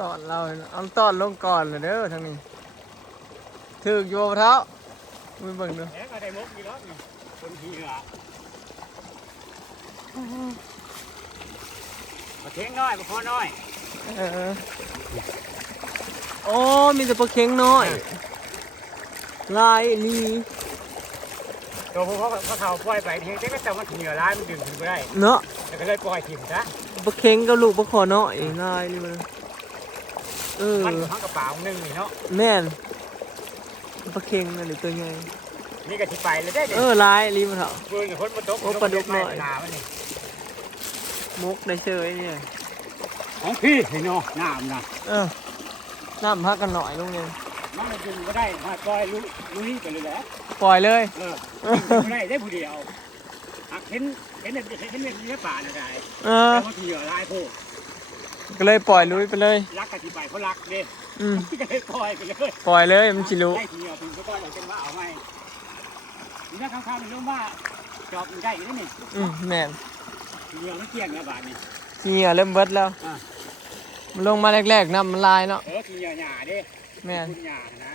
ตอนเราเอาตอนลงก่อนเลยเด้อทางนี้ถือกโยบเท้ามือเบิ่งดูแหมก็ได้มกอีกแล้วนี่คนทีเหรอมาเทงน้อยมาพอน้อยโอ้มีแต่ปลาเค็งน้อยลายลีตัวพวกเขาเท่าปล่อยไปเทงแต่ก็จะมันเหนือร้ายมันดึงถึงไปได้เนาะแต่ก็เลยปล่อยถิ่มซะปลาเค็งกับลูกปลาคอน้อยลายลีมันมันอยู่ข้างกระเป๋าหนึ่งนี่เนาะแม่นปลาเค็งอะไรตัวใหญ่นี่ก็ที่ไปเลยได้ลายลีมันเถอะปืนกับคนมาตกปลาดุกน้อยมกได้เชยเนี่ยของพี่เห็นเนาะน้ำนะน้ำพักกันหน่อยลุงเนี่ยมันจะดึงก็ได้มาปล่อยลุยไปเลยแหละปล่อยเลยก็ได้ผู้เดียวเห็นเรื่องนี้ป่าเนี่ยได้แต่บางทีลายโพก็เลยปล่อยลุยไปเลยรักกันที่ไปเขารักเด้ก็เลยปล่อยไปเลยปล่อยเลยมันจิลุได้ทีเดียวถึงก็ปล่อยเราเป็นว่าเอาไหมนี่นะข้างๆมันรู้ว่าจอบมันได้อยู่นี่แม่นทีเดียวมันเกี่ยงเนี่ยบาทนี่ทีเดียวเริ่มเบิดแล้วมันลงมาแรกๆน้ำมันลายเนาะทีเดียวหยาเด้แม่นหยานะ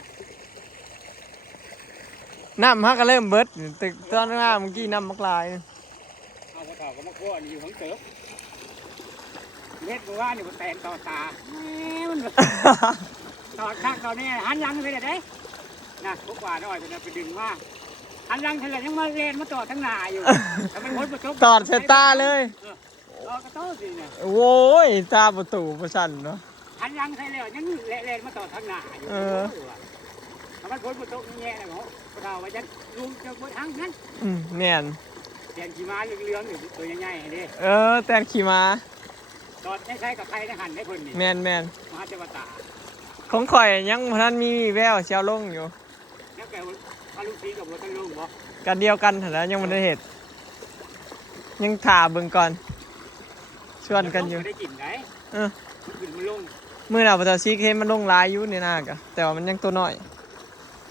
น้ำฮักก็เริ่มเบิดตึกตอนหน้าเมื่อกี้น้ำมักลายเอากระถางก็มาคั่วนี่อยู่ทั้งเติบเล็ดว่านี่มันแตนต่อตามันต่อข้างต่อเนี่ยหันยังไปเลยได้นะพวกว่าน้อยจะไปดึงว่าหันยังเฉลี่ยยังมาเล่นมาต่อทั้งหน้าอยู่แต่มันหมดประตูต่อเซต้าเลยกระโต้สิเนี่ยโว้ยตาประตูประชันเนาะหันยังใช่เลยยังเล่นมาต่อทั้งหน้าอยู่ถ้ามันพ้นประตูแง่เลยเหรอเราว่าจะลุงจะพ้นทั้งนั้นแม่นแตนขี่ม้าเรื่องๆอยู่ตัวใหญ่ๆดิแตนขี่ม้าตอนใช้กับใครได้หันได้คนนี่แม่นมหาเจวตาของข่อยยังท่านมีแววเชียวลงอยู่แล้วแกว่าลูกซีกับวัวตั้งลุงบ่กันเดียวกันแล้วยังไม่ได้เห็ดยังถ่าเบิ่งก่อนชวนกันอยู่ได้กินไหนกินมันลงมือหน้าปตซีเค็มมันลงลายอยู่ในหน้ากะแต่ว่ามันยังตัวน้อย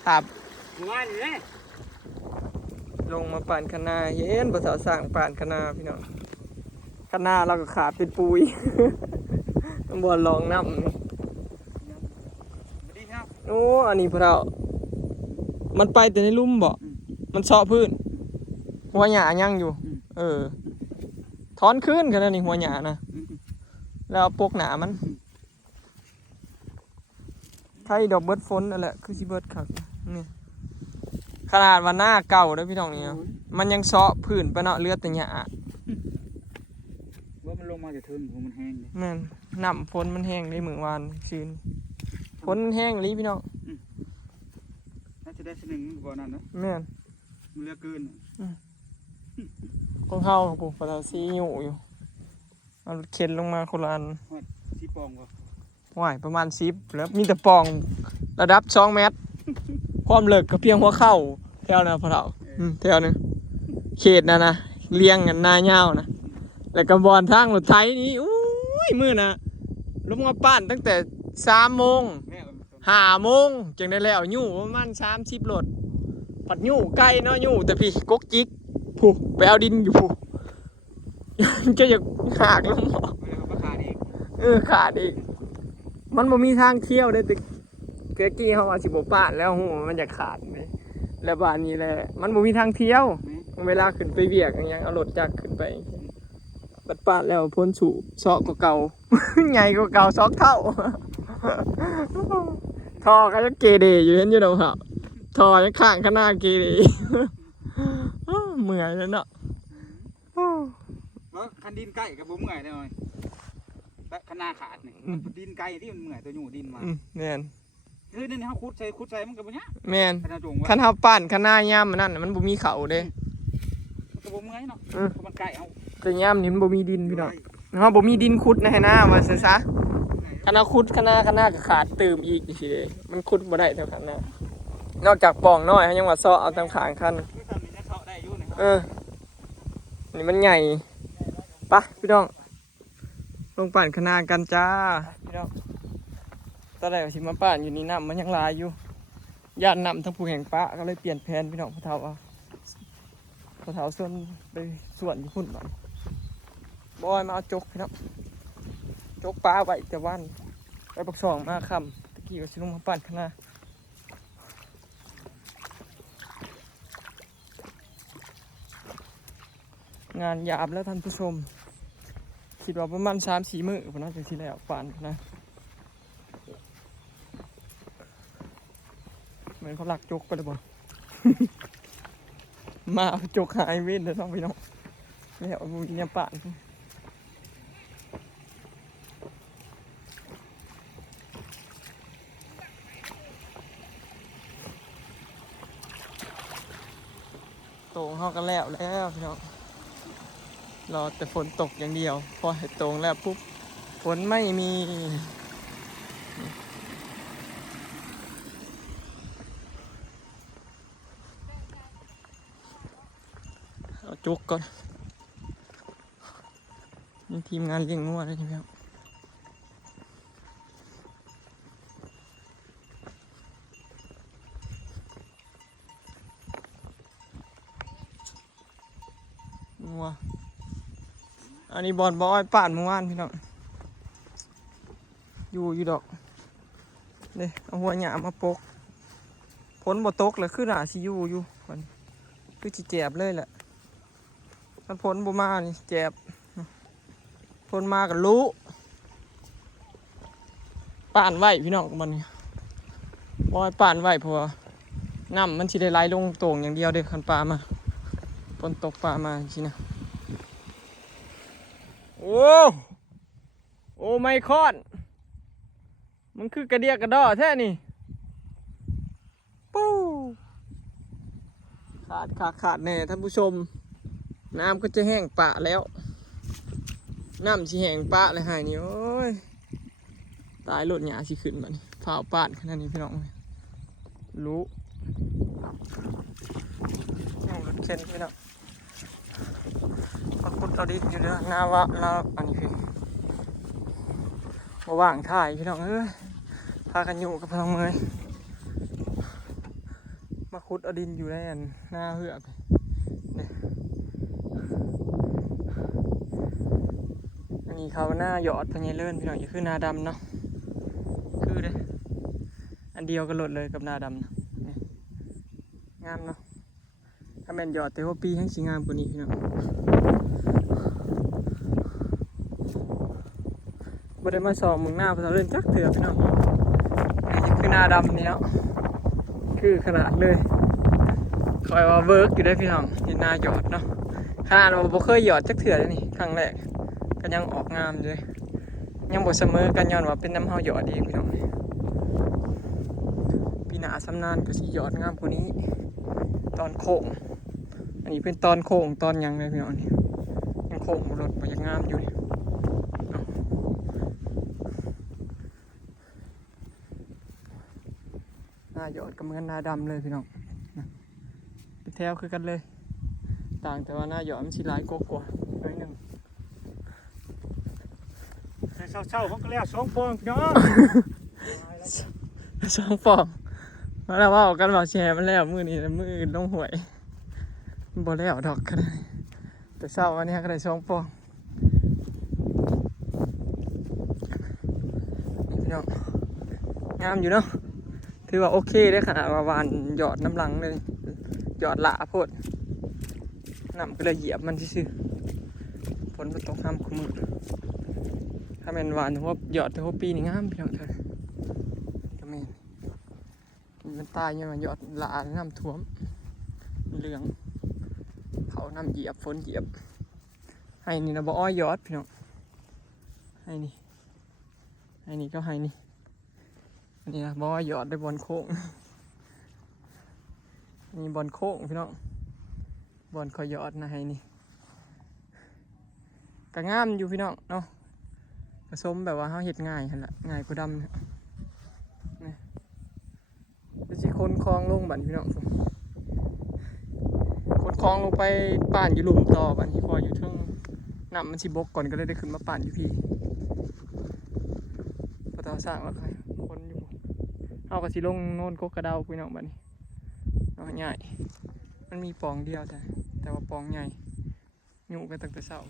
ครับว่านี่ลงมาปั่นคะนาเห็นปตสร้างปั่นคะนาพี่น้องคะนาเราก็ขาดเป็นปุยต้องบอลลองน้ำโอ้อันนี้พวกเรามันไปแต่ในลุ่มบ่มันเซาะพื้นหัวหญ้ายังอยู่ถอนขึ้นขนาดนี้หัวหญ้านะแล้วปกหนามันไทยดอกเบิร์ดฝนนั่นแหละคือสิเบิร์ดครับนี่ขนาดวันหน้าเก่าเลยพี่น้องนี่มันยังเซาะพื้นไปเนาะเลือดแต่หญ้าว่ามันลงมาจะถึงหัวมันแห้งเลยนั่นน้ำฝนมันแห้งได้เหมือนวานชื้นฝนแห้งเลยพี่น้องน่าจะได้สนึงกว่านั้นนะแม่นมันเลือกเกินของเขาของผมปลาซีอยู่เอาเข็นลงมาคนละอันซีปองวะว่ายประมาณ10แล้วมีแต่ปองระดับ2 เมตรความลึกก็เพียงหัวเข่าแถวนะพอเท่าแถวนึงเขตนะเลี้ยงกันหน้าเงานะแล้วก็บอลทางรถไถนี้อุ้ยมือนะลงมาปั้นตั้งแต่3 โมง5 โมงจังได้แล้วยู่ประมาณ30 โลปัดยู่ใกล้เนาะยู่แต่พี่กกจิกผู้ไปเอาดินอยู่ผู้จะอยากหักลงหมอขาดอีกมันบ่มีทางเที่ยวได้ตึกเกกี้เขาว่าสิบ่ป้านแล้วหูมันจะขาดเลยแล้วบ้านนี้แหละมันบ่มีทางเที่ยวเวลาขึ้นไปเวียกอย่างเอารถจักรขึ้นไปบัดป้านแล้วพ้นสูบซอกกว่าเก่าใหญ่กว่าเก่า2 เท่าท่อก็จะเกเรอยู่เห็นอยู่เนาะครับท่อยังข้างข้างหน้าเกเรเมื่อยแล้วเนาะว่าคันดินใกล้กับบุ้มเมื่อยเลยแต่ขนาขาดนี่ดินไกลที่มันเมื่อยตัวอยู่ดินมาแม่นคือนี่เขาขุดใส่มันกับเนี้ยแม่นคันเฮาปั่นคันหน้าย่ำมันนั่นมันบ่มีเขาเด้กับบุ้มเมื่อยเนาะมันไกลเอาแต่ย่ำนี่มันบ่มีดินพี่น้องเฮาบ่มีดินขุดในหน้าว่าซะคณะขุดคณะก็ขาดตื่มอีกสิเด้มันขุดบ่ได้เท่าคันหน้านอกจากปองน้อยเฮายังว่าเซาะเอาตามข้างคันนี่มันใหญ่ปะพี่น้องลงปั่นคณะกันจ้าพี่น้องตอนแรกสิมาปั่นอยู่นี่น้ำมันยังลายอยู่ย่านน้ำทั้งภูแห่งปะก็เลยเปลี่ยนแผนพี่น้องพะเทาส่วนไปส่วนที่พุ่นหน่อยบอยมาเอาจกพี่น้องจกปลาไว้แต่วัน ไปปักสองมาคำตะกี้ก็สิลงมาปั่นข้างหน้างานหยาบแล้วท่านผู้ชมคิดว่าประมาณ3-4 มื้อพอน่าจะที่แล้วปั่นนะเหมือนเขาหลักจกไปเลยบ่ มาจกหายเว้นเลยน้องพี่น้องแล้วบุญเนี่ยปั่นโตงเขากันแล้วพี่น้องรอแต่ฝนตกอย่างเดียวพอให้ตรงแล้วปุ๊บฝนไม่มีเอาจุกก่อนนี่ทีมงานเลี้ยงงัวเลยใช่ไหมครับงัวอันนี้บอลบอยป่านเมื่อวานพี่น้องอยู่ดอกเด้เอาหัวหยามาปกผลบ่ตกเลยคือหนาสิอยู่มันคือสิแจบเลยแหละถ้าผลบ่มานี่แจบผลมากับรู้ป่านไว้พี่น้องมันนี่บอยป่านไว้เพราะว่าน้ำมันสิได้ไหลลงโต่งอย่างเดียวเด้คันปลามาฝนตกปลามาสินะโอ้ไม่คอนมันคือกระเดียกระดอแท้นี่ปู้ขาดแน่ท่านผู้ชมน้ำก็จะแห้งปะแล้วน้ำสิแห้งปะเลยหายนี่โอ้ยตายหลดหยาสิขึ้นมานี่ฝ่าวปาดขนาดนี้พี่น้องรู้ยังรถเข็นพี่น้องขุดเอาดิอยู่เด้อหน้าวะแล้วอันนี้พี่มาว่างถ่ายพี่น้องพากันอยู่กับพลังมือมาขุดเอาดินอยู่ในอันหน้าเหือกเนี่ยอันนี้เขาหน้าหยอดพญายเลื่อนพี่น้องอย่าคือหน้าดำเนาะคือเด้อันเดียวกันหลดเลยกับหน้าดำนะงามเนาะถ้าแม่นหยอดแต่ว่าปีให้สีงามกว่านี้พี่น้องบ่ได้มาสอบมึงหน้าภาษาเล่นจักเถื่อพี่น้องนี่คือหน้าดำนี่เนาะคือขนาดเลยคอยว่าเวิร์กอยู่ได้พี่น้องนี่หน้าหยอดเนาะขนาดว่าบ่เคยหยอดจักเถื่อเลยนี่ครั้งแรกก็ยังออกงามอยู่เลยยังบ่เสมอกันย้อนว่าเป็นน้ำเฮาหยอดเองพี่น้องปีหน้าสำนานก็สิหยอดงามกว่านี้ตอนโค้งอันนี้เป็นตอนโค้งตอนยังเลยพี่น้องนี่ยังโค้งรถบ่ยังงามอยู่นี่หน้าหยอดก็เหมือนหน้าดำเลยพี่น้องเป็นแถวคือกันเลยต่างแต่ว่าหน้าหยอดมันสิหลายกว่าหน่อยหนึ่งแต่เช้าๆเขาก็แล้ว2 ฟองพี่น้อง 2 ฟองมาแล้วว่ากันว่าแชร์มันแล้วมือนี้มือลงหวยบ่แล้วดอกก็ได้แต่เช้าวันนี้ก็ได้2 ฟองนี่พี่น้องงามอยู่เนาะถือว่าโอเคได้ขนาดว่าวานหยอดน้ำลังเลยหยอดละโพดน้ำก็เลยเหยียบมันซื่อฝนตกห้ามคุมมือถ้าเป็นวานถือว่าหยอดถือว่าปีนี่งามพี่น้องเถอะก็ไม่มันตายเนี่ยมันหยอดละน้ำท่วมเหลืองเขาน้ำเหยียบฝนเหยียบให้นี่นะบ่อ้อยหยอดพี่น้องให้นี่ก็ให้นี่อันนี้นะบ่อ้อยหยอดได้บอลโค้งนี่บอลโค้งพี่น้องบอลคอยหยอดนะให้นี่ก็งามอยู่พี่น้องเนาะผสมแบบว่าเขาเห็ดง่ายหั่นละง่ายกว่าดำเนี่ยจะสิคนคลองลงบัดพี่น้องคนคลองลงไปป่านอยู่หลุมต่อบัดนี้พออยู่ทั้งน้ำมันสิบกก่อนก็เลยได้ขึ้นมาป่านอยู่พี่พอตาสร้างแล้วค่ะคนอยู่เอากระสิลงโน่นกกกระเดาพี่น้องบัดนี้เนาะใหญ่มันมีปองเดียวแต่ว่าปองใหญ่อยู่กันตั้งแต่เช้า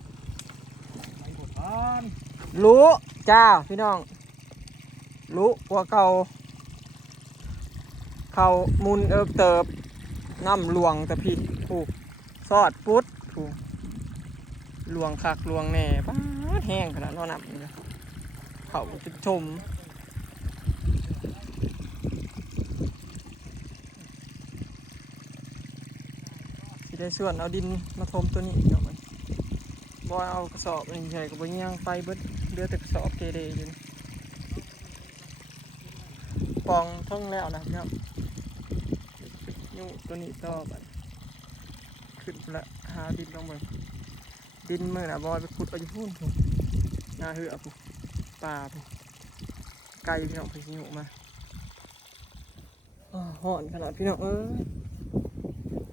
รู้จ้าพี่น้อง รู้ว่าเก่าเขามุนเติบน้ำหลวงแต่พี่ถูกซอดปุ๊ดถูกหลวงคักหลวงแน่ป้าดแห้งขนาดนั้นนี่นะเขาจะชมสิได้ส่วนเอาดินมาทมตัวนี้เนาะมันบ่เอากระสอบอันนี้ใช่ก็บ่ย่างไปเบิดเหลือแต่กระสอบเกเรอยู่นี่ปองท่องแล้วนะเนาะอยู่ตัวนี้ต่อไปขึ้นละหาดินลงไปดินมือน่ะบอยไปขุดเอาอยู่พุ่นผมหน้าเหือผมป่าผมไกลพี่น้องไปสิวมาห่อนขนาดพี่น้อง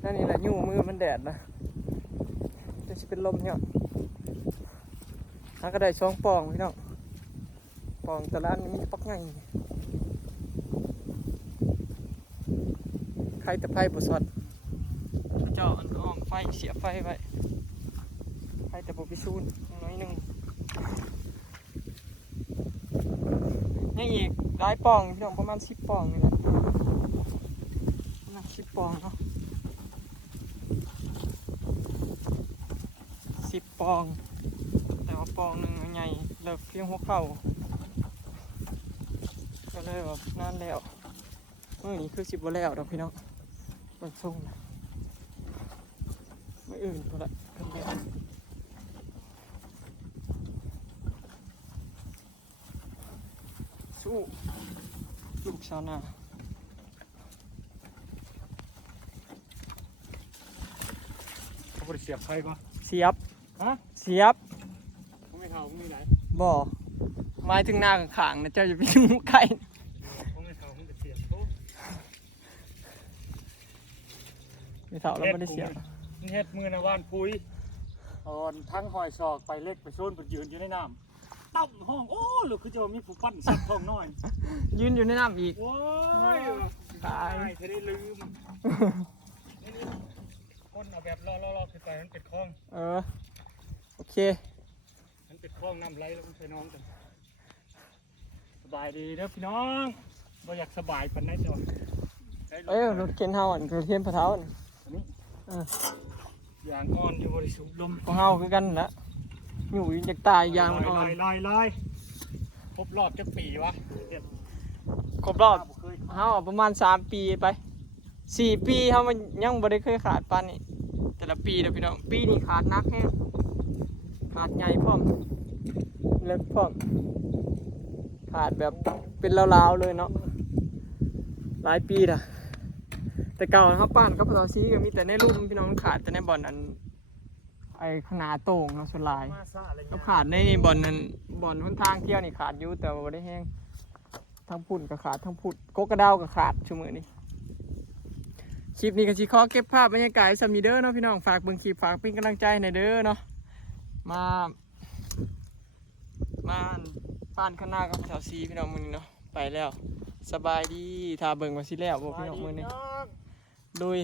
นั่นนี่แหละยู่มือมันแดดนะจะเป็นลมเนี่ยหาก็ได้ช่องปองพี่น้องปองแต่ร้านนี้มีปักไงใครแต่ไพ่บุษดเจ้าอันอ้อมไฟเสียบไฟไว้ไฟแต่บุพิซูนน้อยหนึ่งยังอีกหลายปองพี่น้องประมาณ10 ปองนี่แหละประมาณ10 ปองเนาะ10 ปองแต่ว่าปองหนึ่งใหญ่เลิกเพียงหัวเข่าก็เลยแบบนั่นแล้วนี้คือ10 วันแล้วดอกพี่น้องมันส่งนะไม่อื่นตัวละกันเดียวสู้ลูกชาวนา เขาบ่ได้เสียบไฟบ่ เสียบ ฮะ เสียบ เขาไม่เท่ามึงมีไหน บ่ไม้ถึงหน้าข้างๆนะเจ้าจะไปยุ่งใกล้ เขาไม่เท่ามึงจะเสียบโต ไม่เท่าแล้วไม่ได้เสียบ นี่เฮ็ดมือนะว่านปุยตอนทั้งหอยศอกไปเล็กไปโซนไปยืนอยู่ในน้ำตั้มห้องโอ้ลูกคือจะมีผู้ปั้นสัตว์ทองน้อย ยืนอยู่ในน้ำอีก โอ้ย ตาย จะได้ลืมนี่คนเอาแบบรอขึ้นไปมันเป็นคลอง โอเค มันเป็นคลองน้ำไหลแล้วมันใส่น้องกันสบายดีเด้อพี่น้องบ่อยากสบายปานนั้นจ้ะ รถเข็นเฮาอันรถเข็นพะเท้าอัน อันนี้ Ờ. ยางอ่อนอยู่บริสุทธิ์ลม ของเฮาคือกันนะอยู่จากตายยางมันอ่อน ลอยครบรอบจะปีวะ ครบรอบเฮาประมาณ3 ปีไป4 ปีเฮามันยังบ่ได้เคยขาดปานนี้แต่ละปีเด้อพี่น้องปีนี้ขาดนักแฮงขาดใหญ่พร้อมเล็กพร้อมขาดแบบเป็นลาวๆเลยเนาะหลายปีล่ะแต่เก่าเขาป้านกับภาษาซีก็มีแต่ในรุ่มพี่น้องขาดแต่ในบ่อนอันไอ้ขนาดโต่งเนาะส่วนลายก็ขาดในบ่อนนั้นบ่อนหนทางเที่ยวนี่ขาดอยู่แต่ว่าบ่ได้แห้งทั้งพุ่นก็ขาดทั้งพุ่นกกกระดาวก็ขาดชั่วมือนี้คลิปนี้ก็สิขอเก็บภาพบรรยากาศสมีเด้อเนาะพี่น้องฝากเบิ่งคลิปฝากเป็นกำลังใจในเด้อเนาะมาป้านข้างหน้ากับภาษาซีพี่น้องมื้อนี้เนาะไปแล้วสบายดีถ้าเบิ่งว่าสิแล้วบ่พี่น้องมื้อนี้ลุย